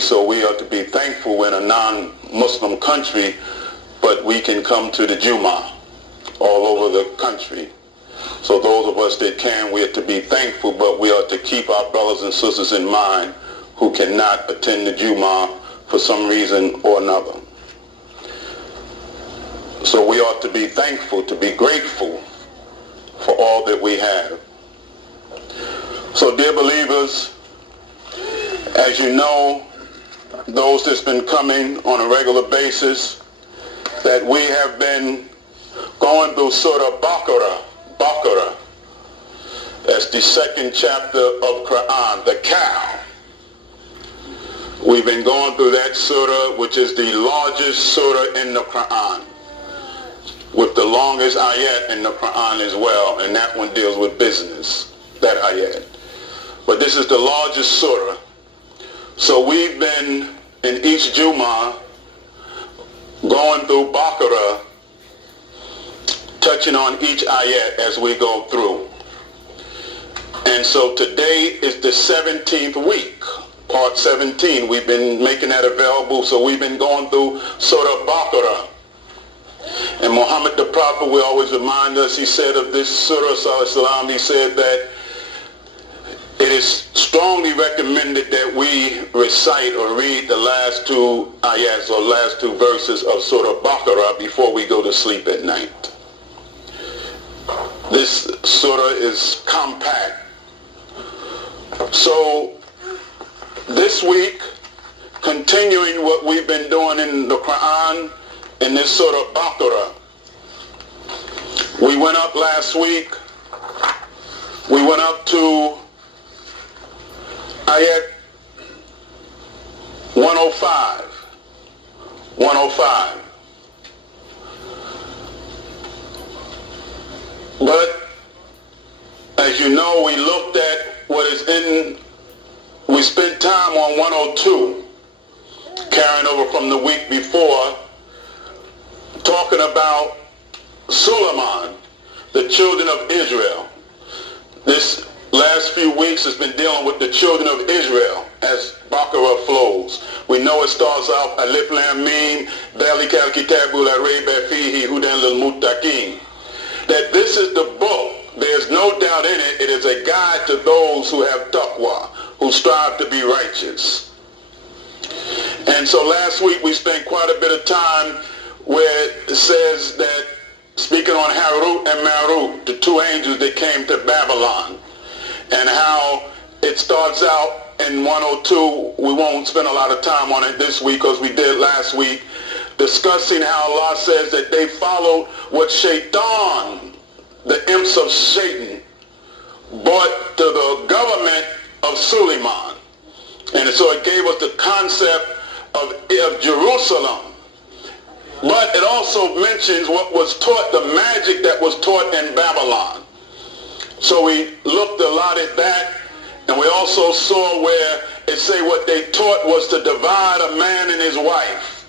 so we ought to be thankful in a non-Muslim country, but we can come to the Jummah all over the country. So those of us that can, we ought to be thankful, but we ought to keep our brothers and sisters in mind who cannot attend the Jummah for some reason or another. So we ought to be thankful, to be grateful for all that we have. So dear believers, as you know, those that's been coming on a regular basis, that we have been going through Surah BAQARAH. BAQARAH. That's the second chapter of Qur'an, the cow. We've been going through that surah, which is the largest surah in the Qur'an, with the longest ayat in the Qur'an as well, and that one deals with business, that ayat. But this is the largest surah. So we've been in each Jummah going through BAQARAH, touching on each ayat as we go through. And so today is the 17th week, part 17. We've been making that available, so we've been going through Surah BAQARAH. And Muhammad the Prophet will always remind us, he said of this surah, sallallahu, he said that it is strongly recommended that we recite or read the last two ayats or last two verses of Surah BAQARAH before we go to sleep at night. This surah is compact. So this week, continuing what we've been doing in the Quran, in this Surah BAQARAH, we went up last week, we went up to ayat 105. 105. But as you know, we looked at what is in, we spent time on 102, carrying over from the week before, talking about Suleiman, the children of Israel. This last few weeks has been dealing with the children of Israel as BAQARAH flows. We know it starts off Alif Lam Mim, Dhalika al-Kitabu la rayba fihi hudan lil muttaqin. That this is the book, there's no doubt in it, it is a guide to those who have taqwa, who strive to be righteous. And so last week we spent quite a bit of time where it says that, speaking on Harut and Marut, the two angels that came to Babylon, and how it starts out in 102. We won't spend a lot of time on it this week because we did last week, discussing how Allah says that they followed what Shaitan, the imps of Satan, brought to the government of Suleiman. And so it gave us the concept of Jerusalem. But it also mentions what was taught, the magic that was taught in Babylon. So we looked a lot at that, and we also saw where it say what they taught was to divide a man and his wife.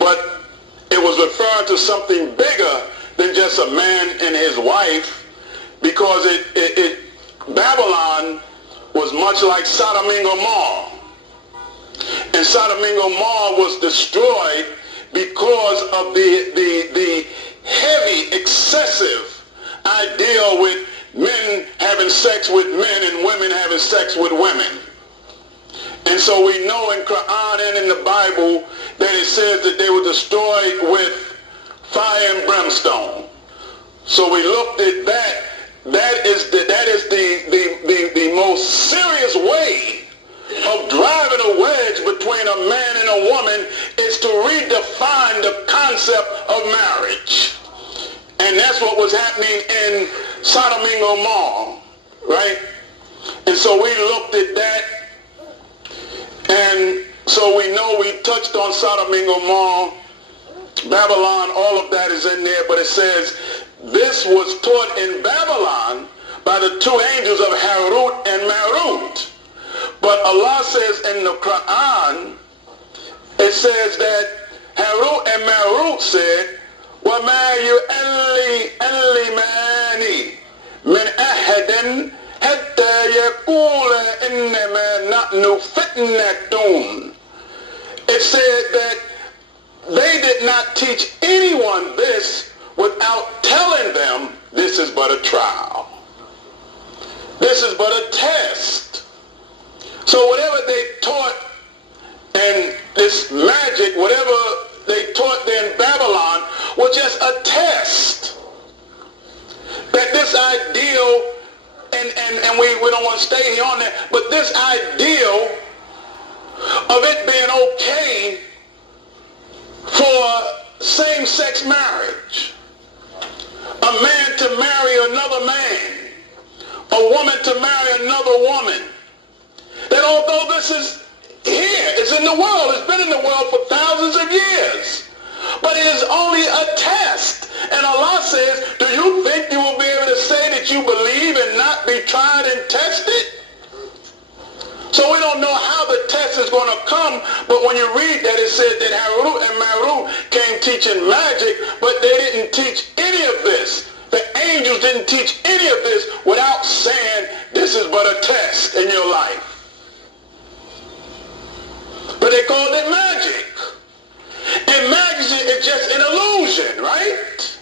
But it was referring to something bigger than just a man and his wife, because Babylon was much like Sodom and Gomorrah. And Sodom and Gomorrah was destroyed because of the heavy, excessive ideal with men having sex with men and women having sex with women. And so we know in Quran and in the Bible that it says that they were destroyed with fire and brimstone. So we looked at that. That is the most serious way of driving a wedge between a man and a woman, is to redefine the concept of marriage. And that's what was happening in Sodom and Gomorrah, right? And so we looked at that, and so we know we touched on Sodom and Gomorrah, Babylon, all of that is in there, but it says this was taught in Babylon by the two angels of Harut and Marut. But Allah says in the Quran, it says that Harut and Marut said, وَمَا يُؤَلِّمَانِ مِنْ أَحَدٍ حَتَّى يَقُولَ إِنَّمَا نَحْنُ فِتْنَةٌ it said that they did not teach anyone this without telling them this is but a trial. This is but a test. So whatever they taught and this magic, whatever they taught there in Babylon, was just a test. That this ideal, and we don't want to stay here on that, but this ideal of it being okay for same-sex marriage, a man to marry another man, a woman to marry another woman, that although this is here, it's in the world, it's been in the world for thousands of years, but it is only a test. And Allah says, do you think you will be able to say that you believe and not be tried and tested? So we don't know how the test is going to come, but when you read that, it said that Harut and Marut came teaching magic, but they didn't teach any of this. The angels didn't teach any of this without saying this is but a test in your life. But they called it magic. And magic is just an illusion, right?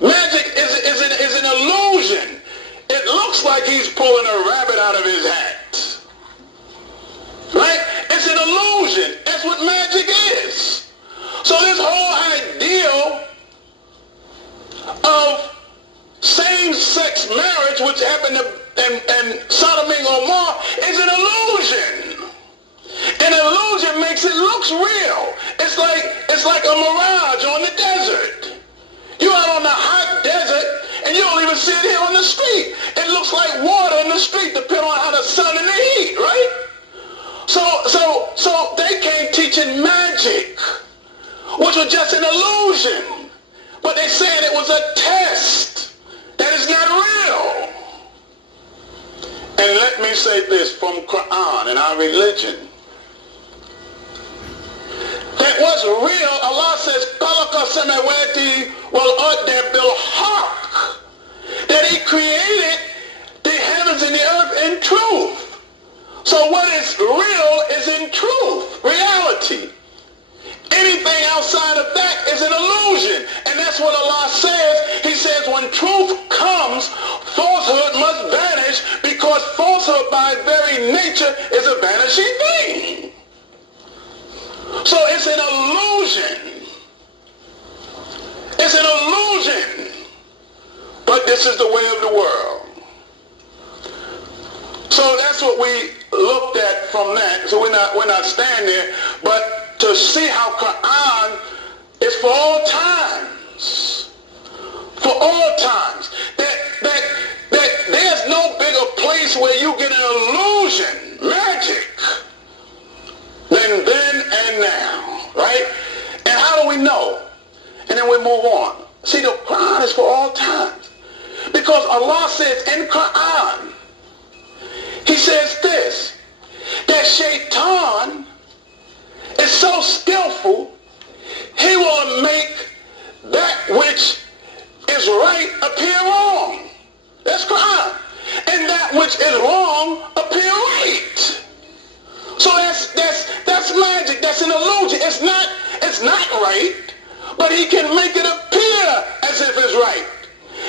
Magic is an illusion. It looks like he's pulling a rabbit out of his hat. Right? It's an illusion. That's what magic is. So this whole ideal of same-sex marriage, which happened in Sodom and Gomorrah, is an illusion. An illusion makes it look real. It's like a mirage on the desert. You're out on the hot desert and you don't even see it here on the street. It looks like water in the street depending on how the sun and the heat, right? So they came teaching magic, which was just an illusion. But they said it was a test that is not real. And let me say this from Quran and our religion. That was real. Allah says, that he created the heavens and the earth in truth. So what is real is in truth, reality. Anything outside of that is an illusion. And that's what Allah says. He says when truth comes, falsehood must vanish, because falsehood by very nature is a vanishing thing. So it's an illusion. It's an illusion. But this is the way of the world. So that's what we looked at from that. So we're not staying there, but to see how Quran is for all times. For all times. That there's no bigger place where you get an illusion, magic, than then and now, right? And how do we know? And then we move on. See, the Quran is for all times. Because Allah says in Quran, he says this, that Shaitan is so skillful, he will make that which is right appear wrong. That's Quran. And that which is wrong appear right. So that's magic. That's an illusion. It's not right, but he can make it appear as if it's right.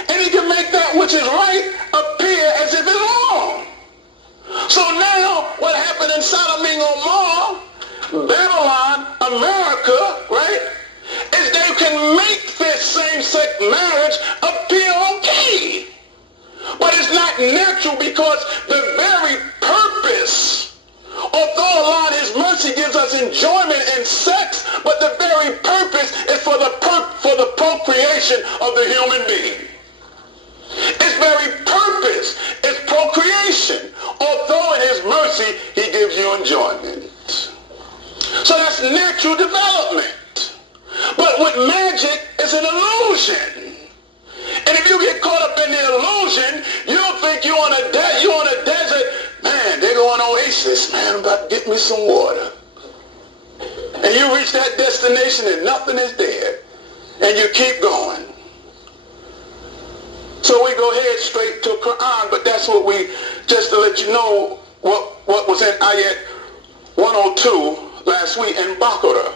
And he can make that which is right appear as if it's wrong. So now what happened in Sodom and Gomorrah, Babylon, America, right, is they can make this same-sex marriage appear okay. But it's not natural, because the very purpose, although Allah in His mercy gives us enjoyment in sex, but the very purpose is for the procreation of the human being. Its very purpose is procreation, although in His mercy He gives you enjoyment. So that's natural development. But with magic, it's an illusion. And if you get caught up in the illusion, you'll think you're on a desert. Man, they're going oasis. Man, I'm about to get me some water. And you reach that destination and nothing is there. And you keep going. So we go head straight to Quran, but that's what we, just to let you know what was in Ayat 102 last week in BAQARAH.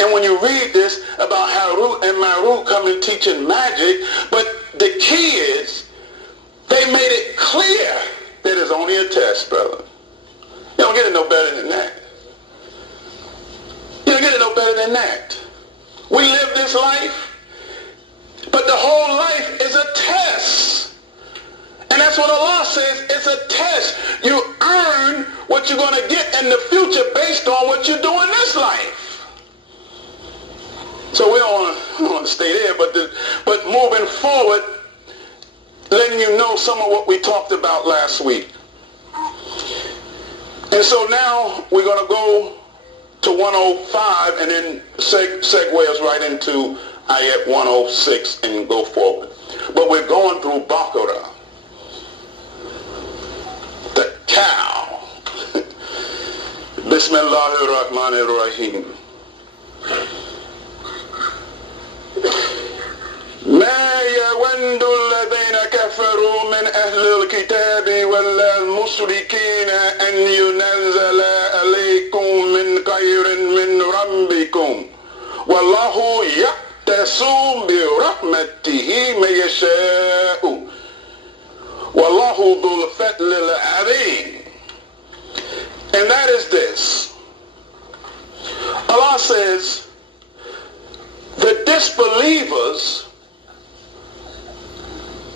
And when you read this about Harut and Marut coming teaching magic, but the key is they made it clear that it's only a test, brother. You don't get it no better than that. You don't get it no better than that. We live this life, but the whole life is a test. And that's what Allah says, it's a test. You earn what you're going to get in the future based on what you do in this life. So we don't want to stay there, but moving forward, letting you know some of what we talked about last week. And so now we're going to go to 105 and then segue us right into ayat 106 and go forward. But we're going through BAQARAH, the cow. Bismillahirrahmanirrahim. ما يود الذين كفروا من أهل الكتاب ولا المشركين أن ينزل عليكم من خير من ربكم والله يختص برحمته من يشاء والله ذو الفضل العظيم. And that is this. Allah says, the disbelievers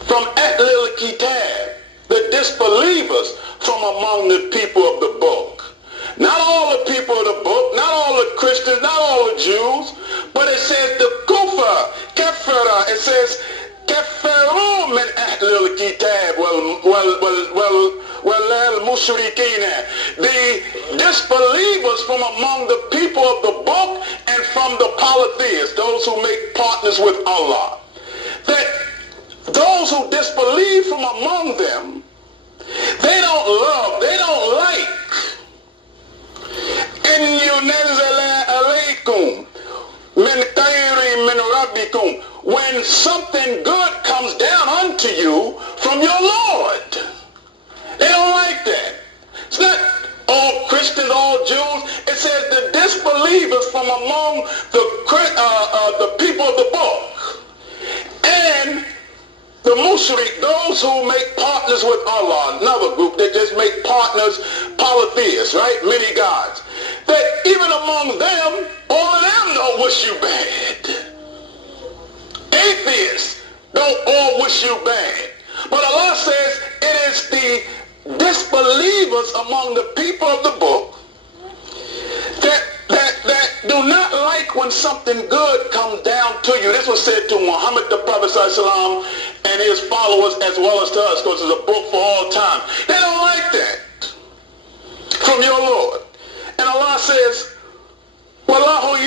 from Ahlul Kitab, the disbelievers from among the people of the book. Not all the people of the book, not all the Christians, not all the Jews, but it says the kuffar, kafara, it says kafaru min Ahlul Kitab wal mushrikeen, the disbelievers from among the people of the book and from the polytheists, those who make partners with Allah. That those who disbelieve from among them, they don't love, they don't like. إن ينزل عليكم من خير من ربكم, when something good comes down unto you from your Lord. They don't like that. It's not all Christians, all Jews. It says the disbelievers from among the people of the book and the mushrik, those who make partners with Allah, another group that just make partners, polytheists, right? Many gods. That even among them, all of them don't wish you bad. Atheists don't all wish you bad. But Allah says it is the disbelievers among the people of the book that do not like when something good comes down to you. This was said to Muhammad the Prophet ﷺ and his followers as well as to us, because it's a book for all time. They don't like that from your Lord. And Allah says, وَاللَّهُ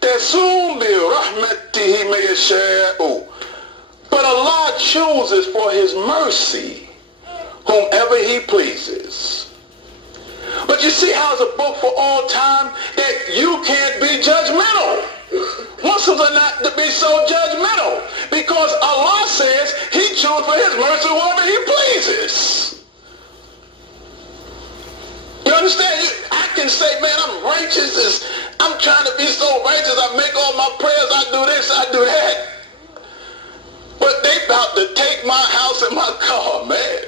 يَقْتَسُمْ بِرَحْمَتِهِ مَن يَشَاءُ. But Allah chooses for his mercy whomever he pleases. But you see how it's a book for all time that you can't be judgmental. Muslims are not to be so judgmental because Allah says he chooses for his mercy whoever he pleases. You understand? I can say, man, I'm righteous. I'm trying to be so righteous. I make all my prayers. I do this. I do that. But they about to take my house and my car, man.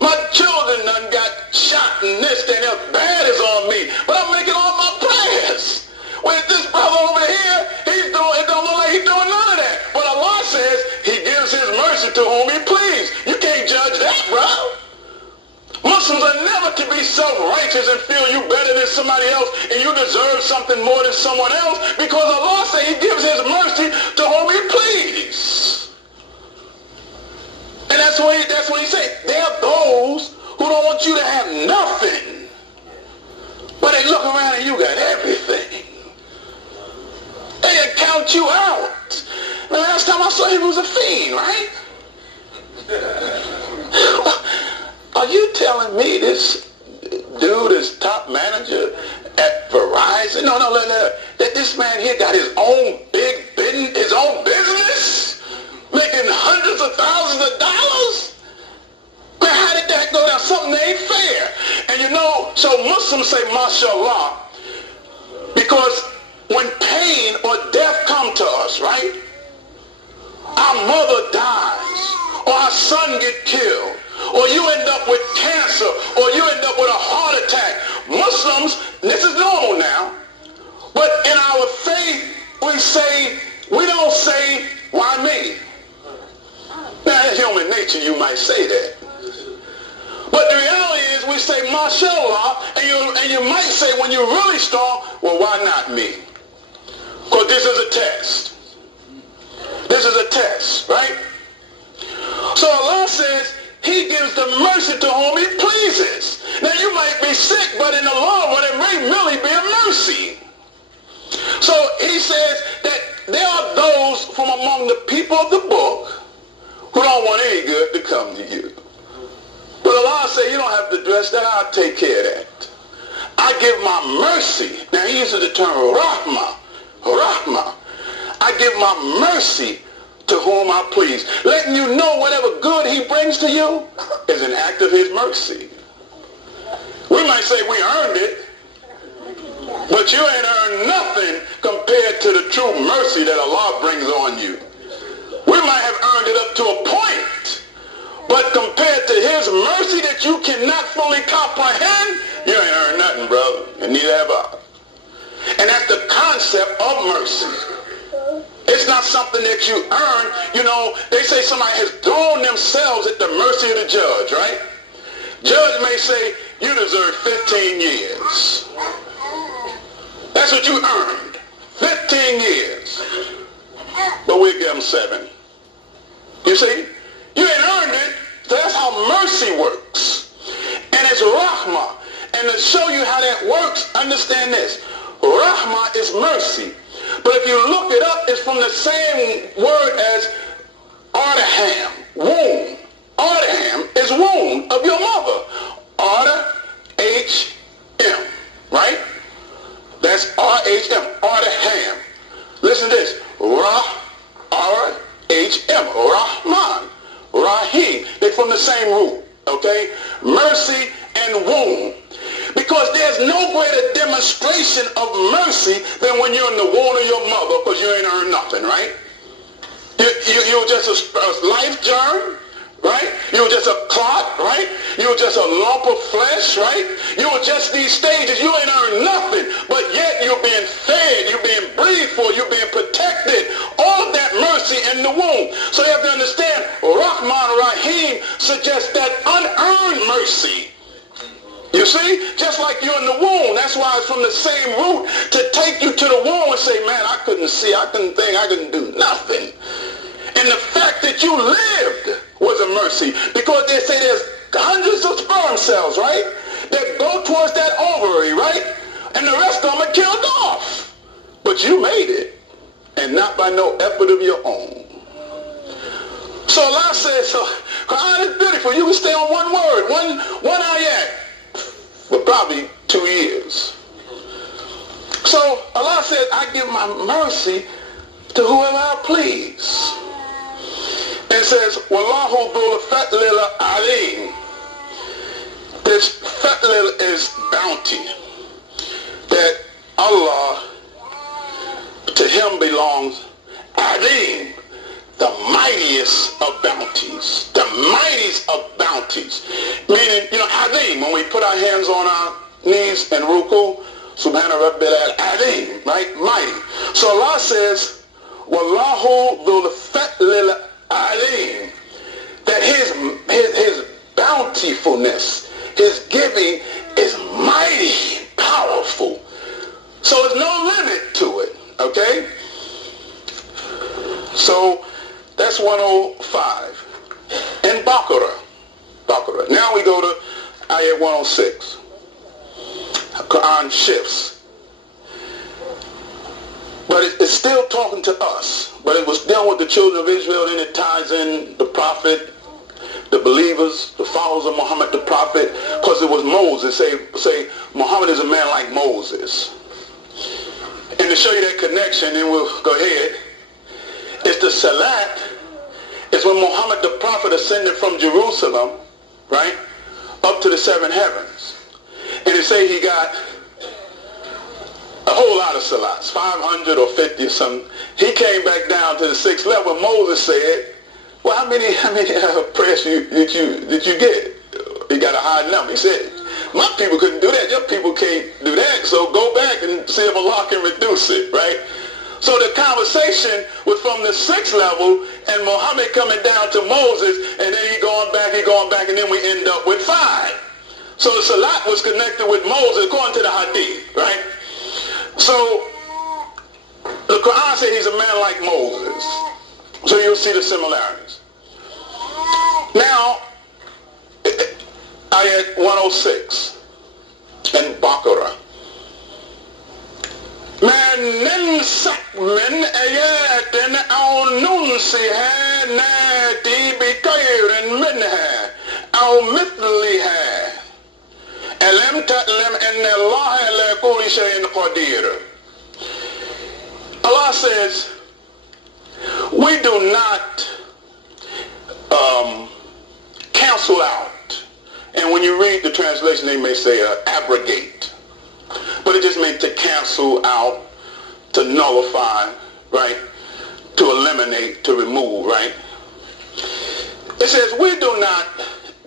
My children done got shot and this and that. Bad is on me. But I'm making all my prayers. With this brother over here, it don't look like he's doing none of that. But Allah says he gives his mercy to whom he please. You can't judge that, bro. Muslims are never to be self-righteous and feel you better than somebody else and you deserve something more than someone else, because Allah says he gives his mercy to whom he please. And that's what he said. There are those who don't want you to have nothing, but they look around and you got everything. They count you out. The last time I saw him, he was a fiend, right? Are you telling me this dude is top manager at Verizon? No. That this man here got his own big business, his own business, making hundreds of thousands of dollars? Man, how did that go down? Something that ain't fair. And you know, so Muslims say, mashallah, son get killed, or you end up with cancer, or you end up with a heart attack. Muslims, this is normal now, but in our faith, we don't say, why me? Now, in human nature, you might say that. But the reality is we say, mashallah, and you might say when you're really strong, well, why not me? Because this is a test. This is a test, right? So Allah says he gives the mercy to whom he pleases. Now you might be sick, but in the long run it may really be a mercy. So he says that there are those from among the people of the book who don't want any good to come to you. But Allah said, you don't have to address that, I'll take care of that. I give my mercy. Now he uses the term rahmah. Rahmah. I give my mercy to whom I please. Letting you know whatever good he brings to you is an act of his mercy. We might say we earned it, but you ain't earned nothing compared to the true mercy that Allah brings on you. We might have earned it up to a point, but compared to his mercy that you cannot fully comprehend, you ain't earned nothing, brother, and neither have I. And that's the concept of mercy. It's not something that you earn. You know, they say somebody has thrown themselves at the mercy of the judge, right? Judge may say, you deserve 15 years. That's what you earned, 15 years. But we'll give them 7. You see? You ain't earned it. So that's how mercy works. And it's rahmah. And to show you how that works, understand this. Rahmah is mercy. But if you look it up, it's from the same word as Artaham, womb. Artaham is womb of your mother. R-H-M, right? That's R-H-M, Artaham. Listen to this. R-H-M, Rahman, Rahim. They're from the same root, okay? Mercy and womb. Because there's no greater demonstration of mercy than when you're in the womb of your mother, because you ain't earned nothing, right? You're just a life germ, right? You were just a clot, right? You were just a lump of flesh, right? You were just these stages. You ain't earned nothing, but yet you're being fed, you're being breathed for, you're being protected. All of that mercy in the womb. So you have to understand, Rahman Rahim suggests that unearned mercy. You see, just like you're in the womb, that's why it's from the same root to take you to the womb and say, man, I couldn't see, I couldn't think, I couldn't do nothing. And the fact that you lived was a mercy, because they say there's hundreds of sperm cells, right, that go towards that ovary, right, and the rest of them are killed off. But you made it, and not by no effort of your own. So Allah says, so Quran is beautiful. You can stay on one word, one ayat, for probably 2 years. So Allah said, I give my mercy to whoever I please. And it says, Wallahu dhul fatlil alim. This fatlil is bounty. That Allah, to him belongs alim, the mightiest of bounties. The mightiest of bounties. Meaning, you know, alim, when we put our hands on our knees and ruku, subhana rabbil alim, right? Mighty. So Allah says, Wallahu dhul fatlil alim, that his bountifulness, his giving is mighty, powerful. So there's no limit to it, okay? So that's 105. And BAQARAH. Now we go to ayat 106. Quran shifts. But it's still talking to us. But it was dealing with the children of Israel, and it ties in the prophet, the believers, the followers of Muhammad the prophet, because it was Moses. Say Muhammad is a man like Moses. And to show you that connection, and we'll go ahead, it's the Salat. It's when Muhammad the prophet ascended from Jerusalem, right, up to the 7 heavens. And they say he got a whole lot of salats, 500 or 50 or something. He came back down to the 6th level. Moses said, Well, how many prayers did you get? He got a high number. He said, my people couldn't do that. Your people can't do that. So go back and see if Allah can reduce it, right? So the conversation was from the 6th level, and Muhammad coming down to Moses, and then he going back, and then we end up with 5. So the Salat was connected with Moses according to the Hadith, right? So the Quran said he's a man like Moses. So you'll see the similarities. Now, ayat 106 in BAQARAH. ما ننسخ من آيات أو ننسها نأتي بخير منها أو مثلها ألم تعلم أن الله على كل شيء قدير. Allah says, we do not cancel out. And when you read the translation, they may say abrogate. But it just means to cancel out, to nullify, right? To eliminate, to remove, right? It says, we do not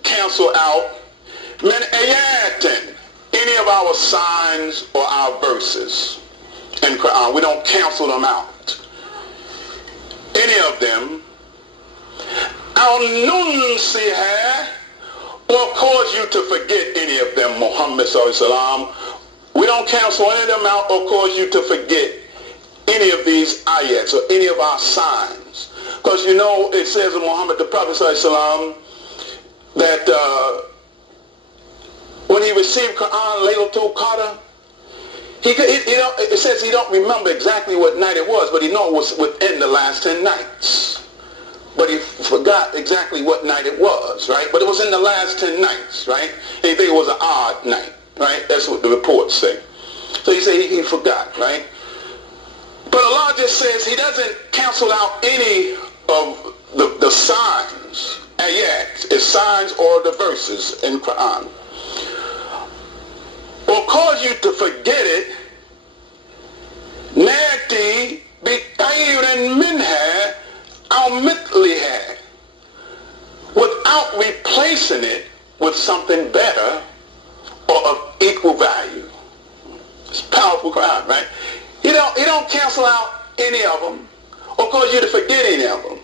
cancel out min ayatin, any of our signs or our verses in Quran. We don't cancel them out. Any of them. Al nunsiha, or cause you to forget any of them, Muhammad sallallahu alaihi wasallam. We don't cancel any of them out or cause you to forget any of these ayats or any of our signs. Because you know it says of Muhammad the Prophet sallallahu alaihi wasallam that when he received Quran Laylatul Qadr, it says he don't remember exactly what night it was, but he know it was within the last 10 nights. But he forgot exactly what night it was, right? But it was in the last 10 nights, right? And he think it was an odd night, right? That's what the reports say. So he said he forgot, right? But Allah just says he doesn't cancel out any of the signs, ayat, it's signs or the verses in Quran, or cause you to forget it. Nati bikhayrin minha aw mithliha, without replacing it with something better or of equal value. It's powerful Quran, right? You don't cancel out any of them or cause you to forget any of them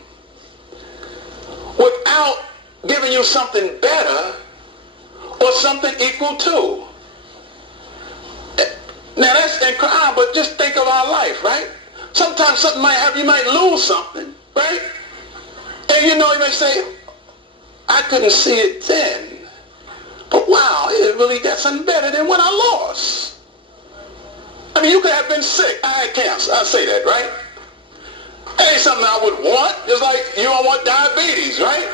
without giving you something better or something equal to. Now that's in Quran, but just think of our life, right? Sometimes something might happen, you might lose something, right? And you know, you may say, I couldn't see it then, but wow, it really got something better than what I lost. I mean, you could have been sick. I had cancer. I say that, right? It ain't something I would want, just like you don't want diabetes, right?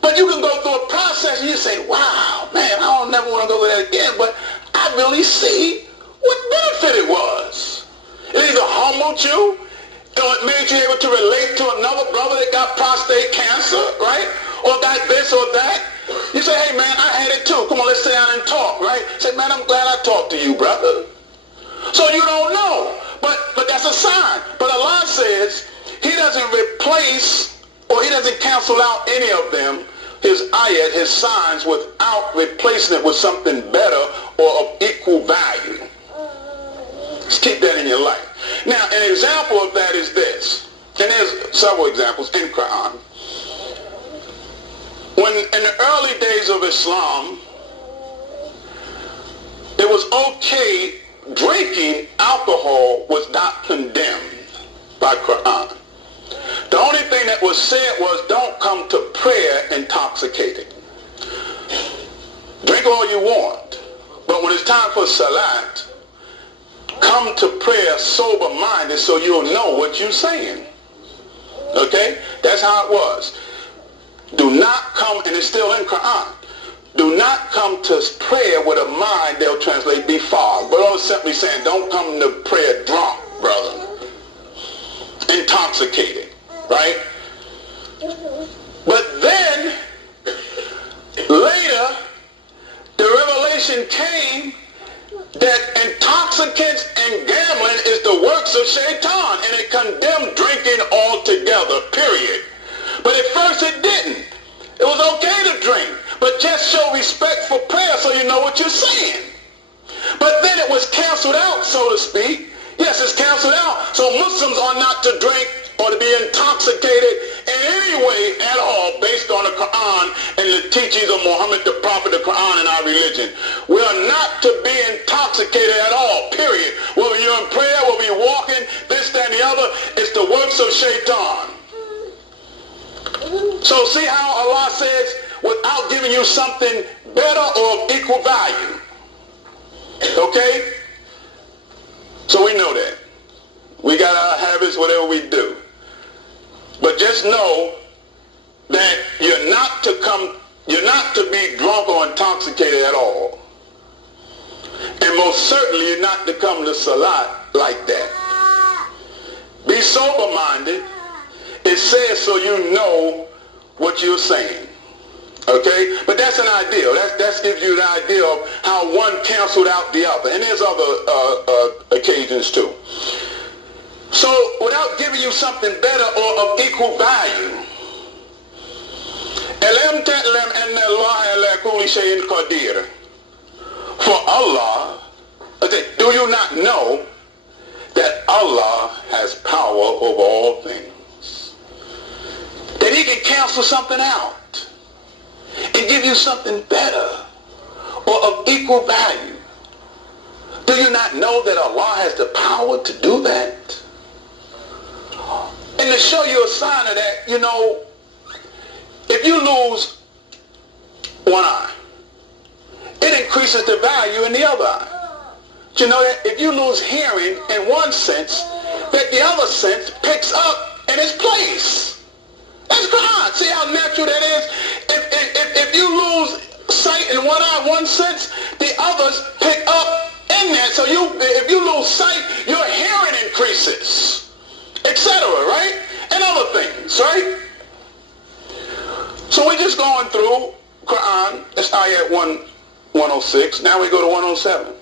But you can go through a process and you say, wow, man, I don't never want to go through that again, but I really see what benefit it was. It either humbled you, or it made you able to relate to another brother that got prostate cancer, right? Or got this or that. You say, hey man, I had it too. Come on, let's sit down and talk, right? Say, man, I'm glad I talked to you, brother. So you don't know, but that's a sign. But Allah says he doesn't replace or he doesn't cancel out any of them, his ayat, his signs, without replacing it with something better or of equal value. Just keep that in your life. Now, an example of that is this, and there's several examples in Quran. When in the early days of Islam, it was okay, drinking alcohol was not condemned by Quran. The only thing that was said was, don't come to prayer intoxicated. Drink all you want, but when it's time for salat, come to prayer sober-minded so you'll know what you're saying. Okay? That's how it was. Do not come, and it's still in Quran, do not come to prayer with a mind, they'll translate, befogged. But I'm simply saying, don't come to prayer drunk, brother. Intoxicated, right? But then, later, the revelation came that intoxicants and gambling is the works of Shaitan, and it condemned drinking altogether, period. But at first it didn't. It was okay to drink, but just show respect for prayer so you know what you're saying. But then it was canceled out, so to speak. Yes, it's canceled out. So Muslims are not to drink or to be intoxicated in any way at all based on the Quran and the teachings of Muhammad, the Prophet, the Quran, and our religion. We are not to be intoxicated at all, period. Whether you're in prayer, whether you're walking, this, that, and the other, it's the works of Shaitan. So see how Allah says, without giving you something better or of equal value. Okay? So we know that. We got our habits, whatever we do. But just know that you're not to be drunk or intoxicated at all. And most certainly you're not to come to Salat like that. Be sober-minded. It says so you know what you're saying. Okay? But that's an ideal. That gives you the idea of how one canceled out the other. And there's other occasions too. So without giving you something better or of equal value. أَلَمْ تَعْلَمْ أَنَّ اللَّهَ عَلَى كُلِّ شَيْءٍ قَدِيرٌ. For Allah, do you not know that Allah has power over all things? That he can cancel something out and give you something better or of equal value. Do you not know that Allah has the power to do that? And to show you a sign of that, you know, if you lose one eye, it increases the value in the other eye. Do you know that if you lose hearing in one sense, that the other sense picks up in its place? That's Quran. See how natural that is? If you lose sight in one eye, one sense, the others pick up in that. So if you lose sight, your hearing increases, etc., right? And other things, right? So we're just going through Quran. It's ayat 106. Now we go to 107.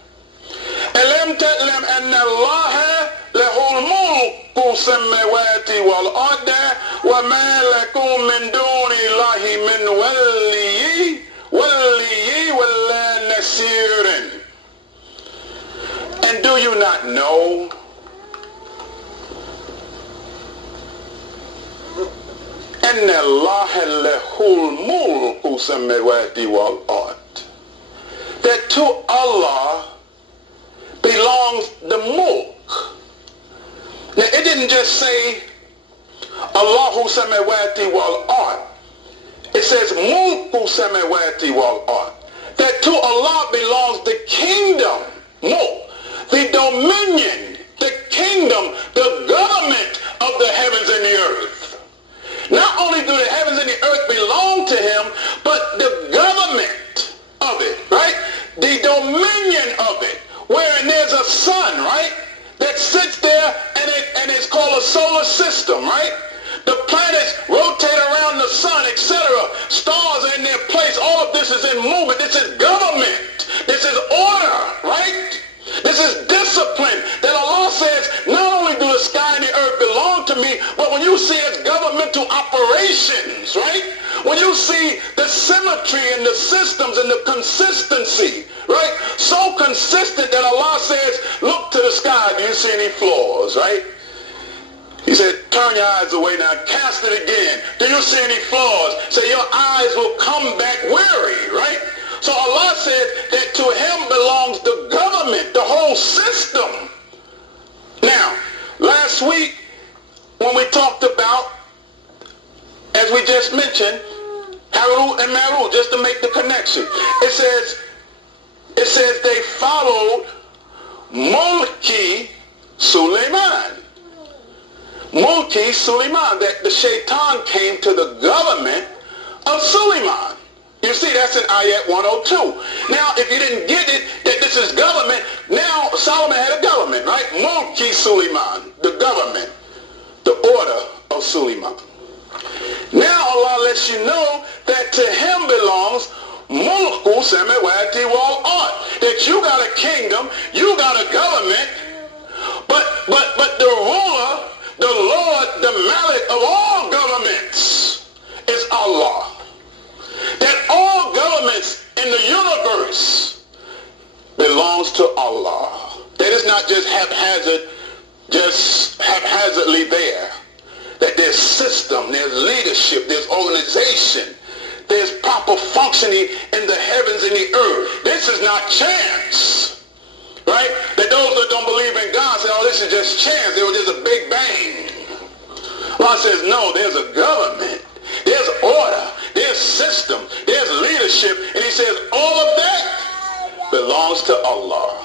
أَلَمْ تَعْلَمْ أَنَّ اللَّهَ لَهُ الْمُلْكُ السَّمَاوَاتِ وَالْأَرْضِ وَمَا لَكُم مِّن دُونِ اللَّهِ مِنْ وَلِيٍّ وَلَا نَصِيرٍ. And do you not know أَنَّ اللَّهَ لَهُ الْمُلْكُ السَّمَاوَاتِ وَالْأَرْضِ, that to Allah belongs the mulk. Now it didn't just say Allahu samawati wal ard. It says mulku samawati wal ard. That to Allah belongs the kingdom, mulk, the dominion, the kingdom, the government of the heavens and the earth. Not only do the heavens and the earth belong to him, but the government of it, right? The dominion of it, wherein there's a sun, right, that sits there and it's called a solar system, right? The planets rotate around the sun, etc. Stars are in their place. All of this is in movement. This is government. This is order, right? This is discipline that Allah says, not only do the sky and the earth belong to me, but when you see its governmental operations, right? When you see the symmetry and the systems and the consistency, right? So consistent that Allah says, look to the sky, do you see any flaws, right? He said, turn your eyes away now, cast it again. Do you see any flaws? So your eyes will come back weary, right? So Allah said that to him belongs the government, the whole system. Now, last week, when we talked about, as we just mentioned, Harut and Marut, just to make the connection, it says they followed Mulki Suleiman. Mulki Suleiman, that the shaitan came to the government of Suleiman. You see, that's in ayat 102. Now, if you didn't get it, that this is government, now Solomon had a government, right? Mulki Suleiman, the government, the order of Suleiman. Now Allah lets you know that to him belongs Mulku Samawati wal Ard, that you got a kingdom, you got a government, but the ruler, the Lord, the Malik of all governments, not just haphazardly there. That there's system, there's leadership, there's organization, there's proper functioning in the heavens and the earth. This is not chance, right? That those that don't believe in God say, oh, this is just chance. It was just a big bang. Allah says, no, there's a government, there's order, there's system, there's leadership, and he says all of that belongs to Allah.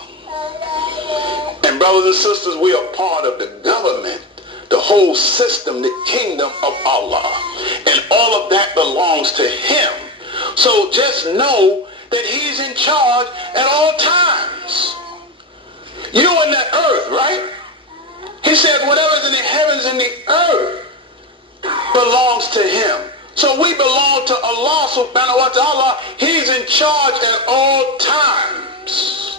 And brothers and sisters, we are part of the government, the whole system, the kingdom of Allah. And all of that belongs to him. So just know that he's in charge at all times. You and the earth, right? He said whatever's in the heavens and the earth belongs to him. So we belong to Allah subhanahu wa ta'ala. He's in charge at all times.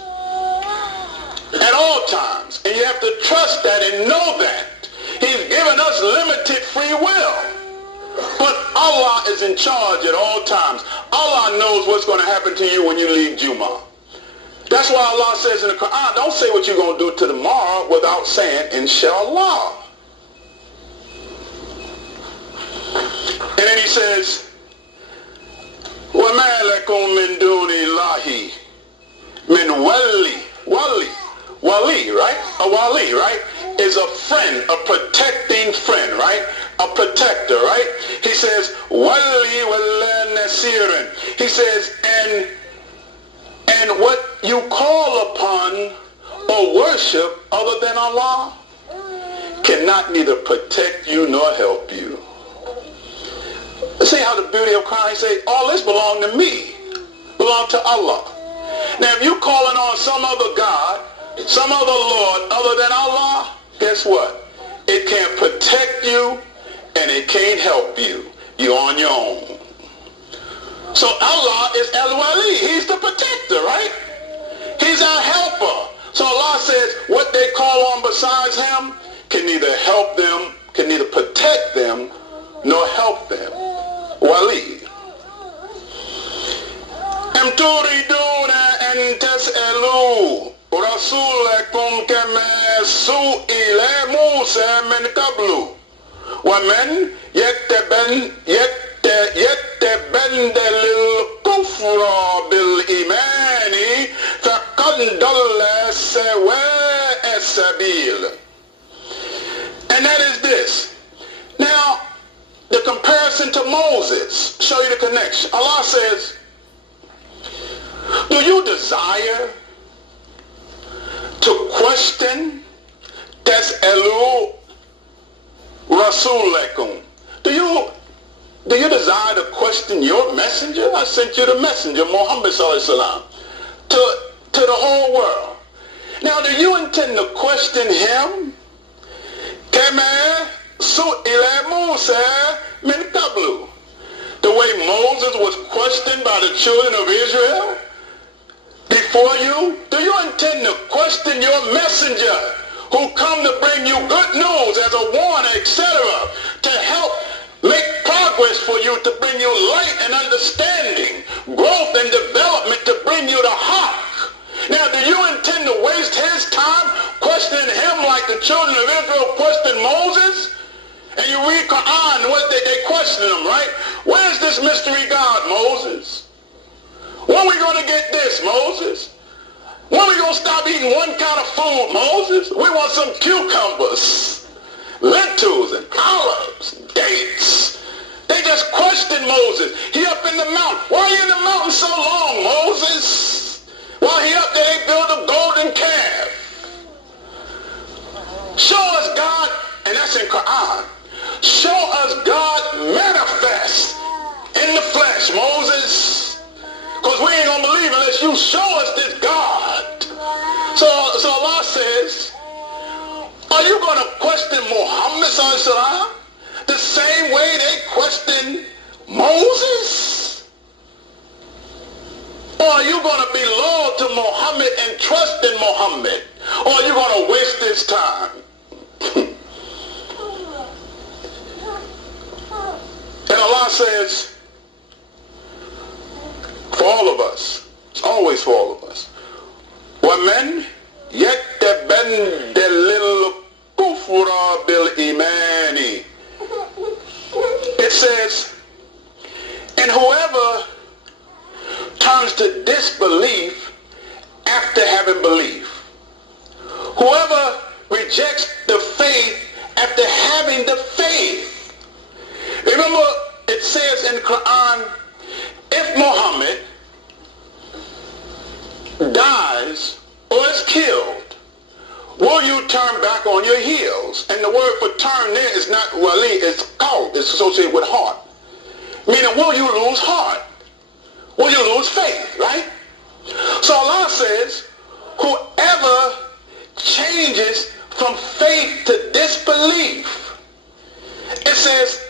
At all times. And you have to trust that and know that. He's given us limited free will. But Allah is in charge at all times. Allah knows what's going to happen to you when you leave Jummah. That's why Allah says in the Quran, don't say what you're going to do to tomorrow without saying, inshallah. And then he says, وَمَا لَكُم مِّن دُونِ اللَّهِ مِّن wali, right? A wali, right? Is a friend, a protecting friend, right? A protector, right? He says, wali wala nasirin. He says, and what you call upon or worship other than Allah cannot neither protect you nor help you. See how the beauty of Christ say, all this belong to me, belong to Allah. Now if you calling on some other God, some other Lord other than Allah, guess what? It can't protect you and it can't help you. You're on your own. So Allah is El-Wali. He's the protector, right? He's our helper. So Allah says what they call on besides him can neither help them, can neither protect them, nor help them. Wali. Am turiduna an tas'alu رسولكم كما سئل موسى من قبل ومن يتبدل الكفر بالإيمان فقد ضل سواء السبيل. And that is this. Now, the comparison to Moses, show you the connection. Allah says, do you desire to question tas'alu rasulakum? Do you desire to question your messenger? I sent you the messenger, Muhammad sallallahu alaihi wasallam, to the whole world. Now, do you intend to question him? Kama su'ila Musa min qablu. The way Moses was questioned by the children of Israel before you? Do you intend to question your messenger who come to bring you good news as a warner, etc., to help make progress for you, to bring you light and understanding, growth and development, to bring you the haqq? Now, do you intend to waste his time questioning him like the children of Israel questioned Moses? And you read Quran, what they question him, right? Where's this mystery God, Moses? When we going to get this, Moses? When we going to stop eating one kind of food, Moses? We want some cucumbers, lentils, and olives, dates. They just questioned Moses. He up in the mountain. Why are you in the mountain so long, Moses? While he up there, they build a golden calf. Show us God, and that's in Quran. Show us God manifest in the flesh, Moses. Because we ain't going to believe unless you show us this God. So Allah says, are you going to question Muhammad sallallahu alaihi wasallam the same way they questioned Moses? Or are you going to be loyal to Muhammad and trust in Muhammad? Or are you going to waste this time? And Allah says, for all of us, it's always for all of us, وَمَنْ يَتَّبَنَّ delil kufra bil imani. It says, and whoever turns to disbelief after having belief, whoever rejects the faith after having the faith. Remember, it says in the Quran, if Muhammad dies or is killed, will you turn back on your heels? And the word for turn there is not wali, it's qalb, it's associated with heart. Meaning, will you lose heart? Will you lose faith, right? So Allah says, whoever changes from faith to disbelief, it says,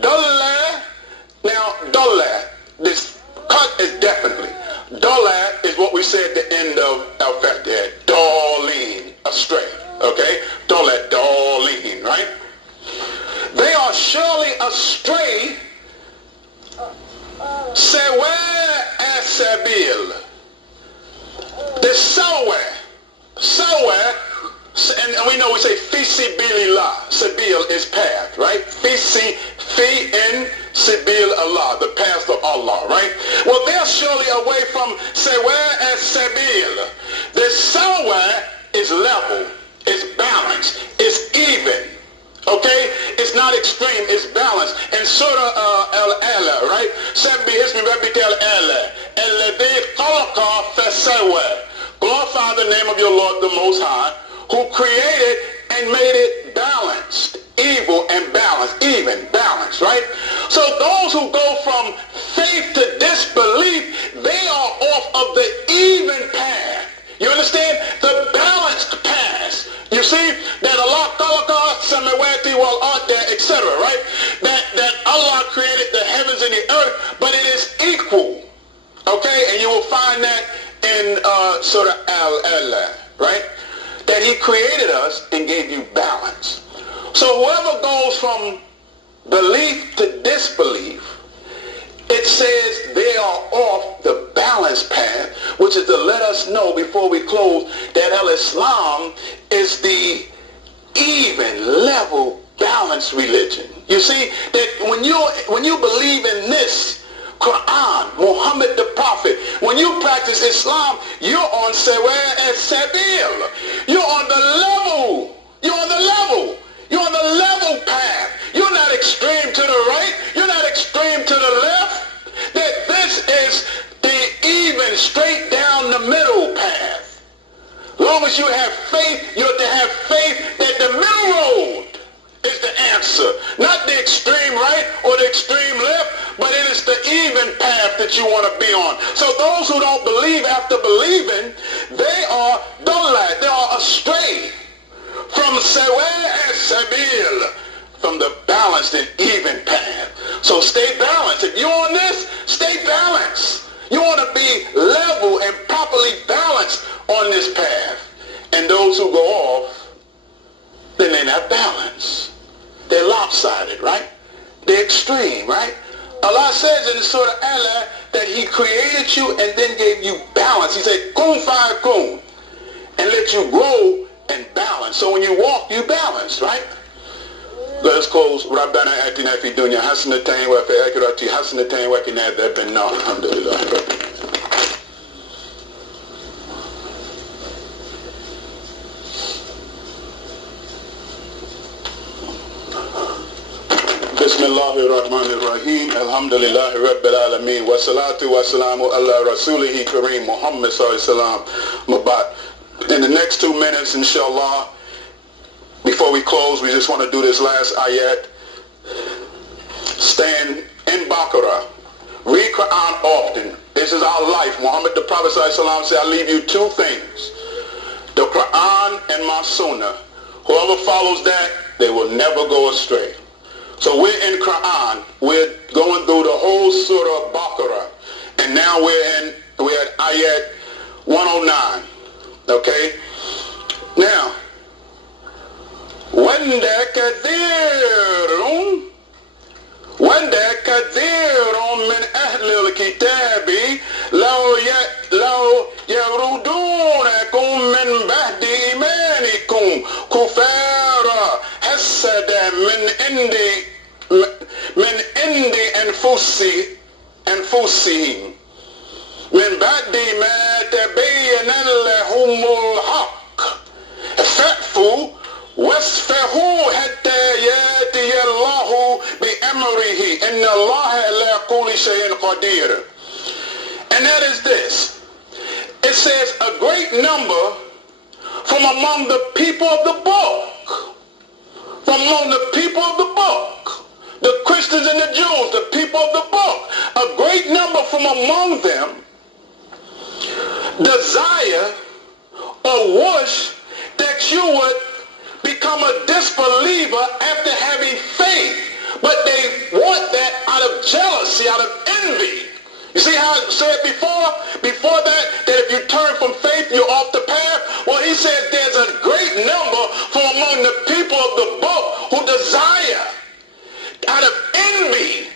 Dalla. Now, Dalla, this cut is definitely. Dalla is what we said at the end of Al-Fatiha. Dalleen, astray. Okay? Dalla, Dalleen, right? They are surely astray. Sewa as-sabil. The Sawa, and we know we say fi sibilillah. Sabil is path, right? Fi in sibil Allah, the path of Allah, right? Well, they're surely away from sewa as-sabil. The Sawa is level, is balanced, is even. Okay? It's not extreme, it's balanced. In Surah Al-Ala, right? Sabbi ismi rabbika al-ala. Alladhi khalaqa fasawa. Glorify the name of your Lord the Most High, who created and made it balanced. Evil and balanced, even, balanced, right? So those who go from faith to disbelief, they are off of the even path. You understand? The balanced path. You see that Allah khalaqa samawati wal ard, etc., right? That Allah created the heavens and the earth, but it is equal. Okay? And you will find that in Surah Al-Ala, right? That he created us and gave you balance. So whoever goes from belief to disbelief, it says they are off the balanced path, which is to let us know before we close that Al-Islam is the even, level, balanced religion. You see, that when you believe in this Quran, Muhammad the Prophet, when you practice Islam, you're on Sewa as-Sabil. You're on the level. You're on the level. You're on the level path. You're not extreme to the right. You're not extreme to the left. That this is the even, straight down the middle path. Long as you have faith, you're to have faith that the middle road is the answer. Not the extreme right or the extreme left, but it is the even path that you want to be on. So those who don't believe after believing, they are dalal, they are astray from Sewa as-Sabil, from the balanced and even path. So stay balanced. If you're on this, stay balanced. You want to be level and properly balanced on this path. And those who go off, then they're not balanced. They're lopsided, right? They're extreme, right? Allah says in Surah Allah that he created you and then gave you balance. He said, kun fayakun, and let you grow and balance. So when you walk, you balance, right? Let us close. Rabbana atina fi dunya hasanatan wa fi akhirati hasanatan wa qina adhaban nar. Alhamdulillah. Bismillahirrahmanirrahim. Alhamdulillah Rabbil Alameen. Wa salatu wa salamu ala rasulihi kareem Muhammad sallallahu alaihi wasallam. In the next 2 minutes, inshallah, before we close, we just want to do this last ayat. Stand in BAQARAH. Read Quran often. This is our life. Muhammad the Prophet ﷺ said, I leave you 2 things. The Quran and my Sunnah. Whoever follows that, they will never go astray. So we're in Quran. We're going through the whole Surah BAQARAH. And now we're at ayat 109. Okay? Now, وَنْدَ كَثِيرٌ مِّنْ أَهْلِ الْكِتَابِ لَوْ يَرُدُونَكُمْ مِنْ الكفار حسدا من عند أنفسهم من بعد ما تبين لهم الحق فاعفوا واصفحوا حتى يأتي الله بأمره إن الله على كل شيء قدير. And that is this. It says a great number from among the people of the book. From among the people of the book. The Christians and the Jews, the people of the book. A great number from among them desire or wish that you would become a disbeliever after having faith. But they want that out of jealousy, out of envy. You see how it said before that if you turn from faith, you're off the path? Well, he says there's a great number from among the people of the book who desire out of envy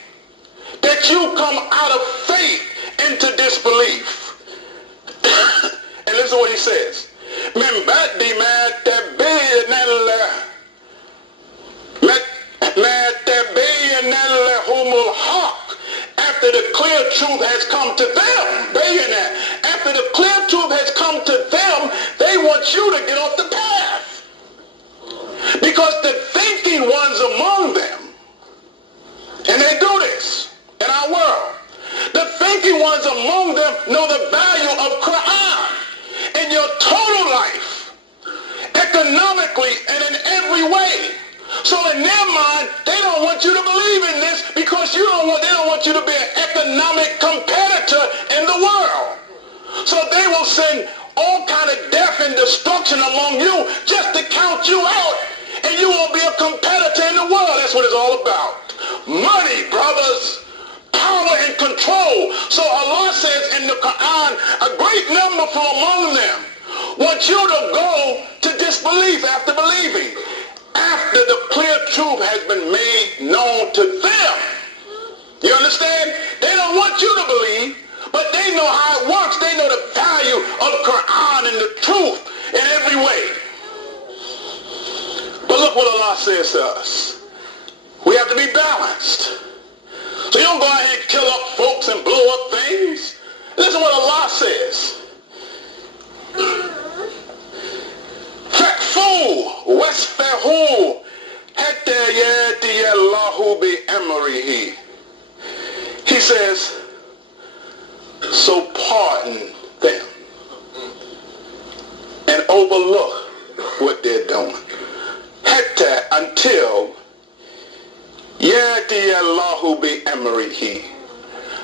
that you come out of faith into disbelief. And listen to what he says. من بعد ما تبين لهم الحق. After the clear truth has come to them, after the clear truth has come to them, they want you to get off the path. Because the thinking ones among them, and they do this in our world, the thinking ones among them know the value of Qur'an in your total life, economically and in every way. So in their mind, they don't want you to believe in this because they don't want you to be an economic competitor in the world. So they will send all kind of death and destruction among you just to count you out, and you won't be a competitor in the world. That's what it's all about. Money, brothers. Power and control. So Allah says in the Quran, a great number from among them want you to go to disbelief after believing, after the clear truth has been made known to them. You understand? They don't want you to believe, but they know how it works. They know the value of Quran and the truth in every way. But look what Allah says to us. We have to be balanced. So you don't go out here and kill up folks and blow up things. Listen what Allah says. فَاعْفُوا وَاصْفَحُوا حَتَّى يَأْتِيَ اللَّهُ بِأَمْرِهِ. He says, so pardon them and overlook what they're doing. Hatta, until Yati Allahu bi amrihi,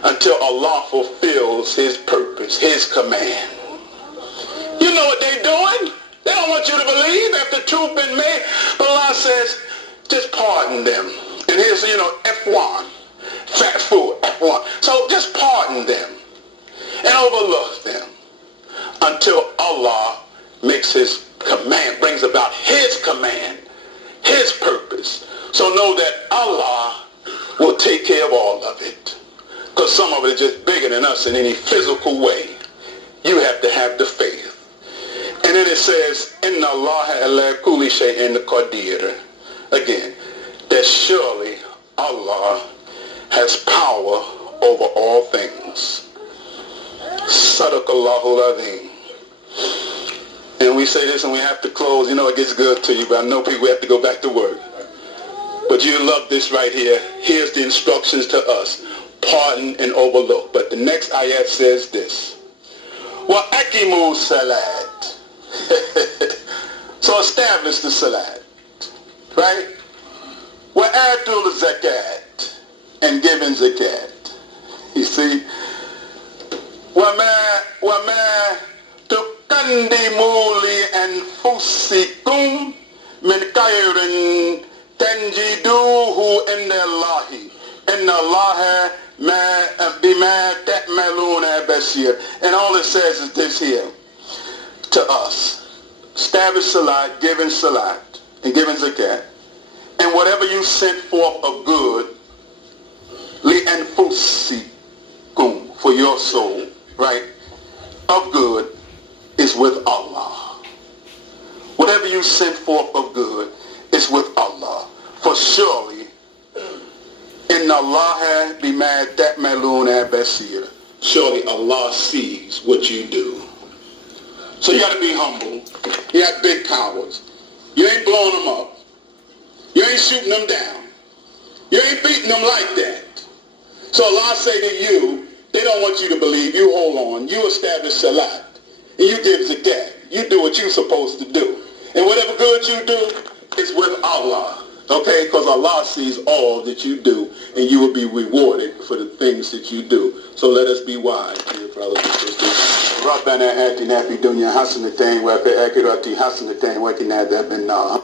until Allah fulfills his purpose, his command. You know what they're doing? They don't want you to believe after truth been made. But Allah says, just pardon them. And here's, F1, fat food, F1. So just pardon them and overlook them until Allah makes his command, brings about his command, his purpose. So know that Allah will take care of all of it. Because some of it is just bigger than us in any physical way. You have to have the faith. And then it says, Inna Allah ala kulli shay'in qadir. Again, that surely Allah has power over all things. Sadaqallahul Azim. And we say this and we have to close. It gets good to you, but I know people have to go back to work. But you love this right here. Here's the instructions to us. Pardon and overlook. But the next ayat says this. وَأَقِمُوا salat. So establish the salat. Right? وَآتُوا zakat. And giving zakat. You see? وَمَا تُقَدِّمُوا لِأَنفُسِكُمْ مِنْ خَيْرٍ تنجدوه إن الله بما تعملون بصير. And all it says is this here to us. Establish salat, giving salat, and giving zakat. And whatever you sent forth of good, لِأَنفُسِكُمْ, for your soul, right, of good, is with Allah. Whatever you you send forth of good is with Allah. For surely, in Allah be mad that Malun Basir. Surely Allah sees what you do. So you got to be humble. You have big powers. You ain't blowing them up. You ain't shooting them down. You ain't beating them like that. So Allah say to you, they don't want you to believe. You hold on. You establish salat. And you give zakat. You do what you're supposed to do. And whatever good you do is with Allah. Okay? Because Allah sees all that you do. And you will be rewarded for the things that you do. So let us be wise, dear brothers and sisters. ربنا آتنا في الدنيا حسنة وفي الآخرة حسنة وقنا عذاب النار.